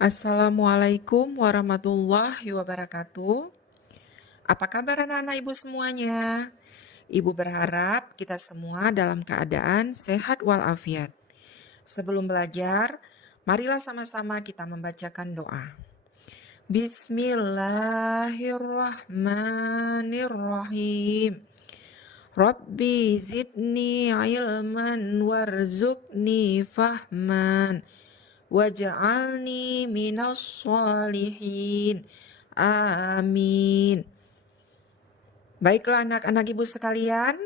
Assalamualaikum warahmatullahi wabarakatuh. Apa kabar anak-anak ibu semuanya? Ibu berharap kita semua dalam keadaan sehat walafiat. Sebelum belajar, marilah sama-sama kita membacakan doa. Bismillahirrahmanirrahim. Rabbi zidni ilman warzuqni fahman waj'alni minas sholihin. Amin. Baiklah anak-anak ibu sekalian,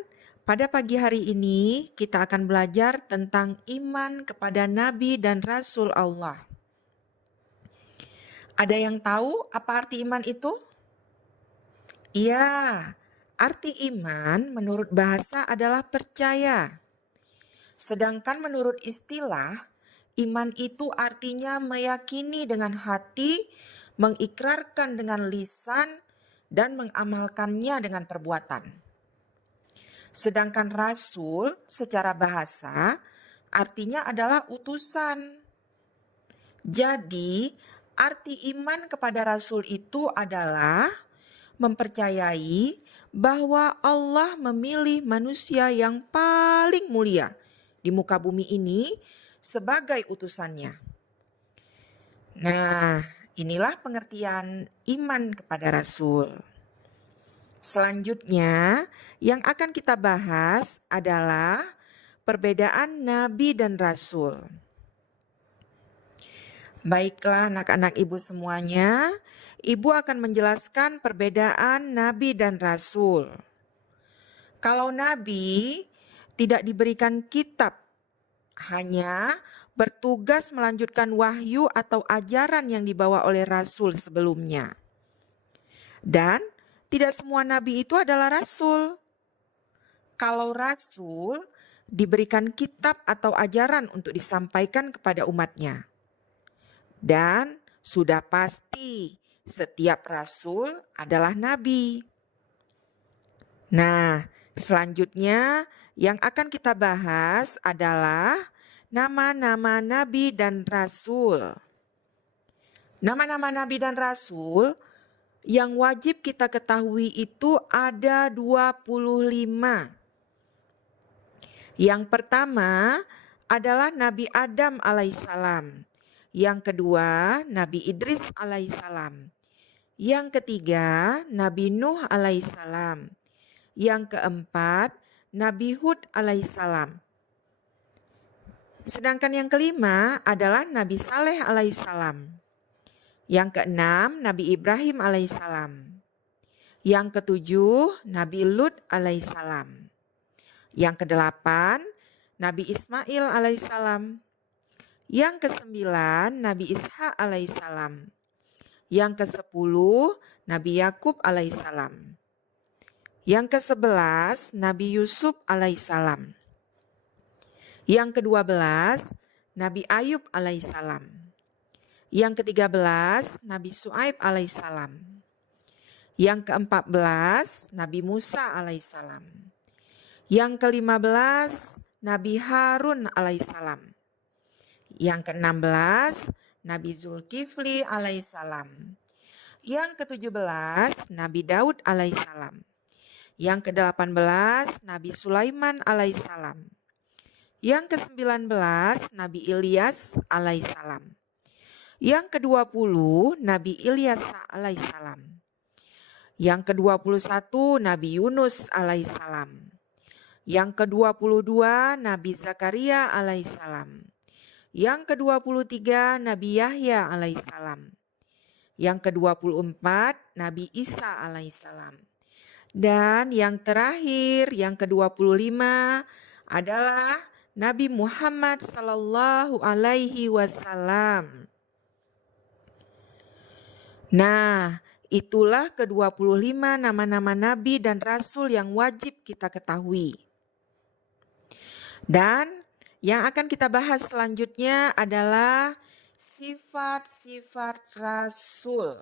pada pagi hari ini kita akan belajar tentang iman kepada Nabi dan Rasul Allah. Ada yang tahu apa arti iman itu? Iya, arti iman menurut bahasa adalah percaya. Sedangkan menurut istilah, iman itu artinya meyakini dengan hati, mengikrarkan dengan lisan, dan mengamalkannya dengan perbuatan. Sedangkan rasul secara bahasa artinya adalah utusan. Jadi, arti iman kepada rasul itu adalah mempercayai bahwa Allah memilih manusia yang paling mulia di muka bumi ini sebagai utusannya. Nah, inilah pengertian iman kepada Rasul. Selanjutnya, yang akan kita bahas adalah perbedaan Nabi dan Rasul. Baiklah anak-anak ibu semuanya, ibu akan menjelaskan perbedaan Nabi dan Rasul. Kalau Nabi tidak diberikan kitab, hanya bertugas melanjutkan wahyu atau ajaran yang dibawa oleh Rasul sebelumnya. Dan tidak semua Nabi itu adalah Rasul. Kalau Rasul diberikan kitab atau ajaran untuk disampaikan kepada umatnya. Dan sudah pasti setiap Rasul adalah Nabi. Nah, selanjutnya yang akan kita bahas adalah nama-nama Nabi dan Rasul. Nama-nama Nabi dan Rasul yang wajib kita ketahui itu ada 25. Yang pertama adalah Nabi Adam alaihissalam. Yang kedua, Nabi Idris alaihissalam. Yang ketiga, Nabi Nuh alaihissalam. Yang keempat, Nabi Hud alaihissalam. Sedangkan yang kelima adalah Nabi Saleh alaihissalam. Yang keenam, Nabi Ibrahim alaihissalam. Yang ketujuh, Nabi Lut alaihissalam. Yang kedelapan, Nabi Ismail alaihissalam. Yang kesembilan, Nabi Ishak alaihissalam. Yang kesepuluh, Nabi Yakub alaihissalam. Yang ke-11, Nabi Yusuf alaihissalam. Yang ke-12, Nabi Ayub alaihissalam. Yang ke-13, Nabi Su'aib alaihissalam. Yang ke-14, Nabi Musa alaihissalam. Yang ke-15, Nabi Harun alaihissalam. Yang ke-16, Nabi Zulkifli alaihissalam. Yang ke-17, Nabi Daud alaihissalam. Yang ke-18, Nabi Sulaiman alaihissalam. Yang ke-19, Nabi Ilyas alaihissalam. Yang ke-20, Nabi Ilyas alaihissalam. Yang ke-21, Nabi Yunus alaihissalam. Yang ke-22, Nabi Zakaria alaihissalam. Yang ke-23, Nabi Yahya alaihissalam. Yang ke-24, Nabi Isa alaihissalam. Dan yang terakhir, yang ke-25 adalah Nabi Muhammad sallallahu alaihi wasallam. Nah, itulah ke-25 nama-nama Nabi dan Rasul yang wajib kita ketahui. Dan yang akan kita bahas selanjutnya adalah sifat-sifat Rasul.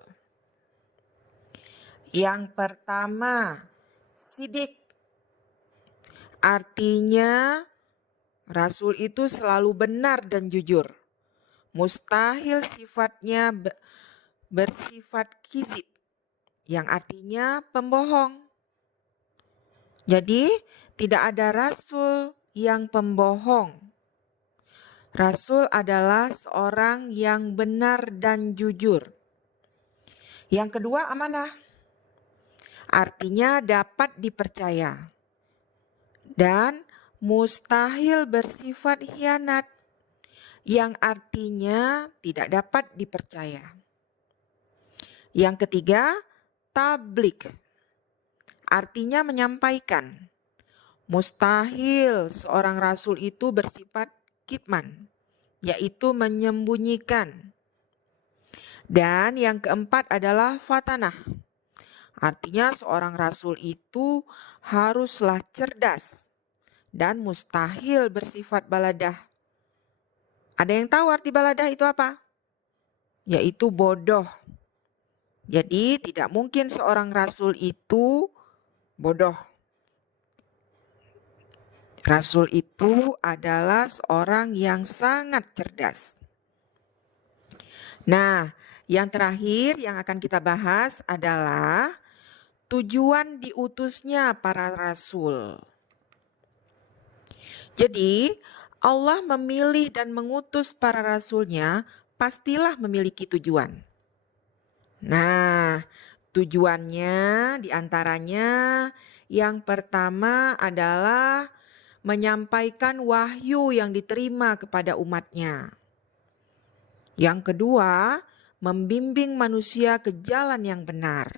Yang pertama, sidik. Artinya Rasul itu selalu benar dan jujur. Mustahil sifatnya bersifat kizib, yang artinya pembohong. Jadi, tidak ada rasul yang pembohong. Rasul adalah seorang yang benar dan jujur. Yang kedua, amanah. Artinya dapat dipercaya. Dan mustahil bersifat khianat, yang artinya tidak dapat dipercaya. Yang ketiga, tabligh. Artinya menyampaikan. Mustahil seorang rasul itu bersifat kitman, yaitu menyembunyikan. Dan yang keempat adalah fatanah. Artinya seorang rasul itu haruslah cerdas dan mustahil bersifat baladah. Ada yang tahu arti baladah itu apa? Yaitu bodoh. Jadi tidak mungkin seorang rasul itu bodoh. Rasul itu adalah seorang yang sangat cerdas. Nah, yang terakhir yang akan kita bahas adalah tujuan diutusnya para rasul. Jadi, Allah memilih dan mengutus para rasulnya pastilah memiliki tujuan. Nah, tujuannya diantaranya yang pertama adalah menyampaikan wahyu yang diterima kepada umatnya. Yang kedua, membimbing manusia ke jalan yang benar.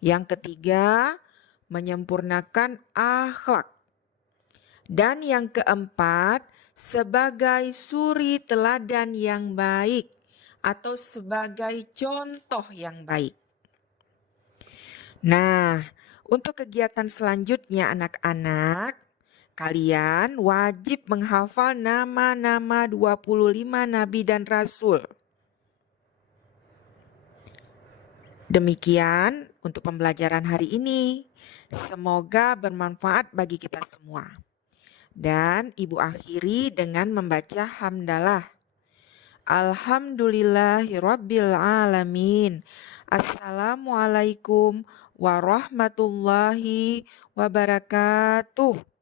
Yang ketiga, menyempurnakan akhlak. Dan yang keempat, sebagai suri teladan yang baik atau sebagai contoh yang baik. Nah, untuk kegiatan selanjutnya anak-anak, kalian wajib menghafal nama-nama 25 nabi dan rasul. Demikian untuk pembelajaran hari ini. Semoga bermanfaat bagi kita semua. Dan Ibu akhiri dengan membaca hamdalah. Alhamdulillahirabbil alamin. Assalamualaikum warahmatullahi wabarakatuh.